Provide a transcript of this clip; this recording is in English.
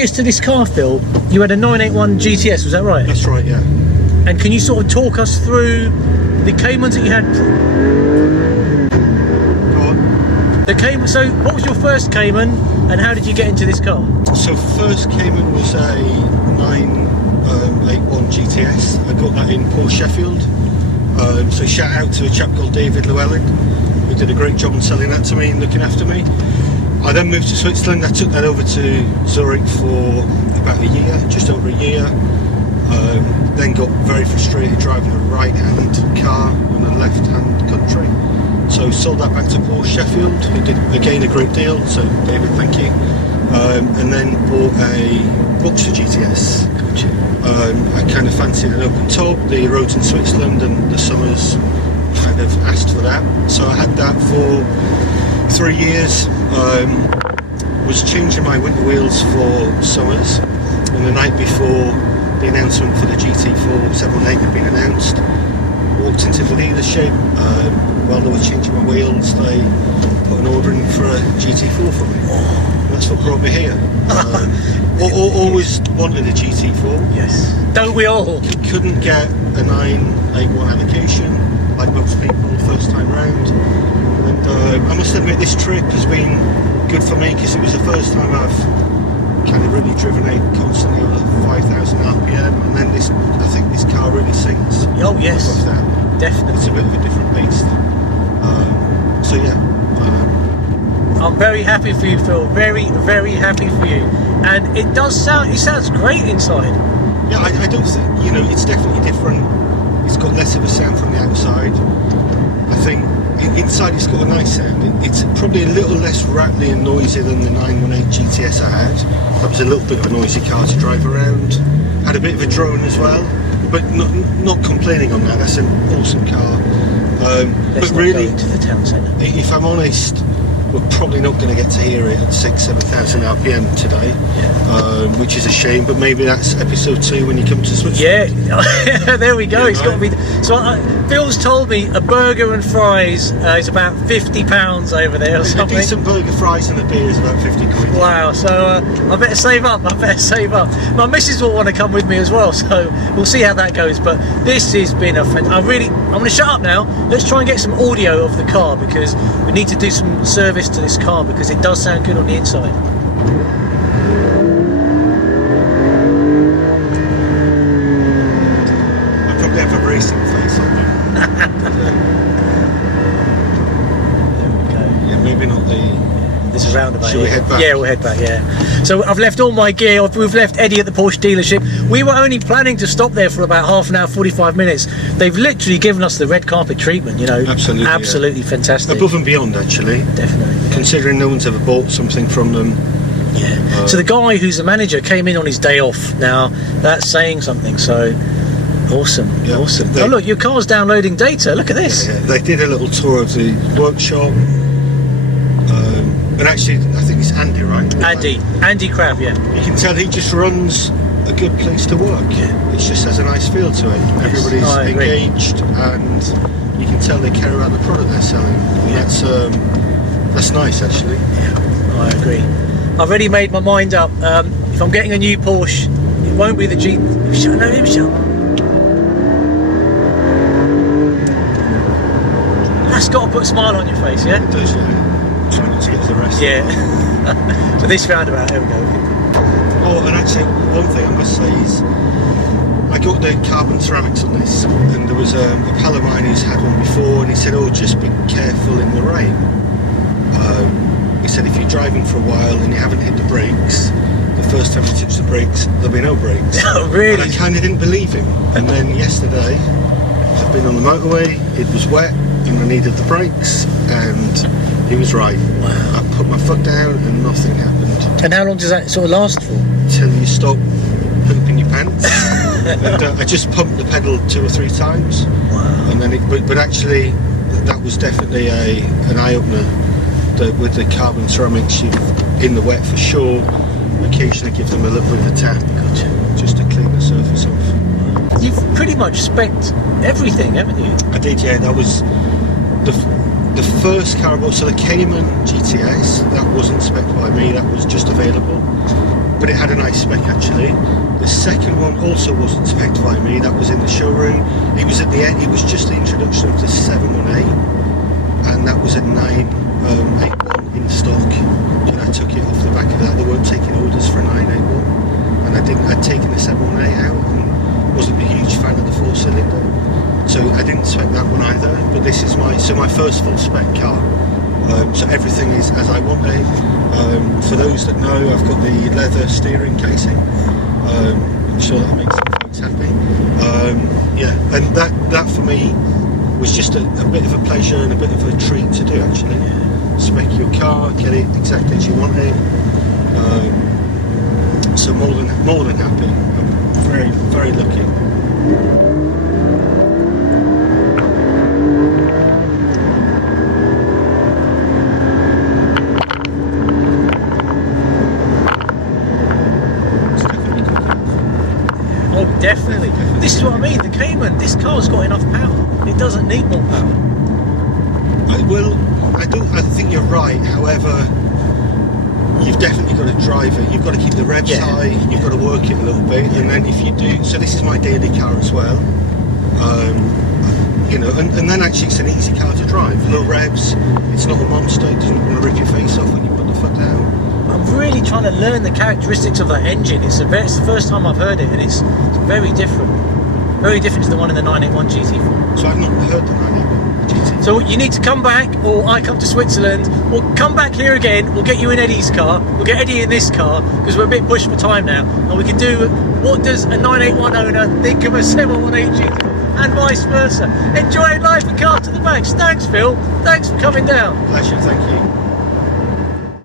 previous to this car, Phil, you had a 981 GTS, was that right? That's right, yeah. And can you sort of talk us through the Caymans that you had? Go on. The Cayman. So, what was your first Cayman, and how did you get into this car? So first Cayman was a 981 GTS. I got that in Porsche Sheffield. So shout out to a chap called David Llewellyn, who did a great job in selling that to me and looking after me. I then moved to Switzerland. I took that over to Zurich for about a year, just over a year. Then got very frustrated driving a right-hand car in a left-hand country. So sold that back to Porsche Sheffield, who did again a great deal. So David, thank you. And then bought a Boxer GTS. I kind of fancied an open top. The roads in Switzerland and the summers kind of asked for that. So I had that for 3 years. Was changing my winter wheels for summers, and the night before the announcement for the GT4 718 had been announced, walked into the dealership. While they were changing my wheels, they put an order in for a GT4 for me. That's what brought me here. Always wanted a GT4. Yes. Don't we all? Couldn't get a 981 allocation like most people first time round. And I must admit, this trip has been good for me because it was the first time I've kind of really driven out constantly over 5,000 RPM, and then I think this car really sings. Oh yes, off that. Definitely. It's a bit of a different beast. So yeah. I'm very happy for you, Phil. Very, very happy for you. And it sounds great inside. Yeah, I don't think, it's definitely different. It's got less of a sound from the outside. I think inside it's got a nice sound. It's probably a little less rattly and noisy than the 918 GTS I had. That was a little bit of a noisy car to drive around. Had a bit of a drone as well, but not complaining on that. That's an awesome car. Let's but really, not go into the town centre. If I'm honest, we're probably not going to get to hear it at 6,000-7,000 RPM today, which is a shame. But maybe that's episode 2 when you come to Switzerland. Yeah, there we go. It's got to be. So Phil's told me a burger and fries is about £50 over there or something. A decent burger, fries, and a beer is about 50 quid. Wow. So I better save up. My missus will want to come with me as well. So we'll see how that goes. But this has been I'm going to shut up now. Let's try and get some audio of the car because we need to do some service to this car because it does sound good on the inside. I probably have a racing face on me. There we go. Yeah, maybe not the... This is roundabout. Should we head back? Yeah, we'll head back, yeah. So I've left all my gear. We've left Eddie at the Porsche dealership. We were only planning to stop there for about half an hour, 45 minutes. They've literally given us the red carpet treatment, Absolutely fantastic. Above and beyond, actually. Definitely. Yeah. Considering no one's ever bought something from them. Yeah. So the guy who's the manager came in on his day off. Now, that's saying something, so... Awesome, yeah. Awesome. Oh look, your car's downloading data. Look at this. Yeah, they did a little tour of the workshop. And actually, I think it's Andy, right? Andy Crab, yeah. You can tell he just runs a good place to work. Yeah. It just has a nice feel to it. Yes. Everybody's engaged, and you can tell they care about the product they're selling. Yeah. That's nice, actually. Yeah, I agree. I've already made my mind up. If I'm getting a new Porsche, it won't be the G. Shut. That's got to put a smile on your face, yeah? It does, yeah. Try not to get to the rest. Yeah. So this roundabout, there we go. Oh, and actually, one thing I must say is, I got the carbon ceramics on this, and there was a pal of mine who's had one before, and he said, "Oh, just be careful in the rain." He said, if you're driving for a while and you haven't hit the brakes, the first time you touch the brakes, there'll be no brakes. Oh, really? And I kind of didn't believe him. And then yesterday, I've been on the motorway, it was wet, and I needed the brakes, and he was right. Wow. I put my foot down and nothing happened. And how long does that sort of last for? Till you stop pooping your pants. And, I just pumped the pedal 2 or 3 times. Wow. And then but actually, that was definitely an eye-opener. With the carbon ceramics, in the wet for sure, occasionally give them a little bit of a tap. Gotcha. Just to clean the surface off. You've pretty much spec'd everything, haven't you? I did, yeah. That was the first car I bought. So the Cayman GTS, that wasn't spec'd by me, that was just available. but it had a nice spec actually. The second one also wasn't spec'd by me. That was in the showroom. It was at the end. It was just the introduction of the 718, and that was a 981 in stock. And I took it off the back of that. They weren't taking orders for a 981, and I'd taken the 718 out and wasn't a huge fan of the 4-cylinder, so I didn't spec that one either. But this is my first full spec car. So everything is as I want it. For those that know, I've got the leather steering casing. I'm sure that'll make some folks happy. Yeah, and that for me was just a bit of a pleasure and a bit of a treat to do actually. Spec your car, get it exactly as you want it. So more than happy. I'm very, very lucky. Definitely. This is what I mean, the Cayman, this car's got enough power. It doesn't need more power. I think you're right, however, you've definitely got to drive it. You've got to keep the revs high, you've got to work it a little bit, and then if you do, so this is my daily car as well. You know, and then actually it's an easy car to drive. Low revs, it's not a monster, it doesn't want to rip your face off when you put the foot down. I'm really trying to learn the characteristics of that engine. It's the first time I've heard it, and it's very different. Very different to the one in the 981 GT4. So I've not heard the 981 GT4. So you need to come back, or I come to Switzerland, or come back here again. We'll get you in Eddie's car. We'll get Eddie in this car, because we're a bit pushed for time now. And we can do, what does a 981 owner think of a 718 GT4? And vice versa. Enjoy life and car to the max. Thanks, Phil. Thanks for coming down. Pleasure, thank you.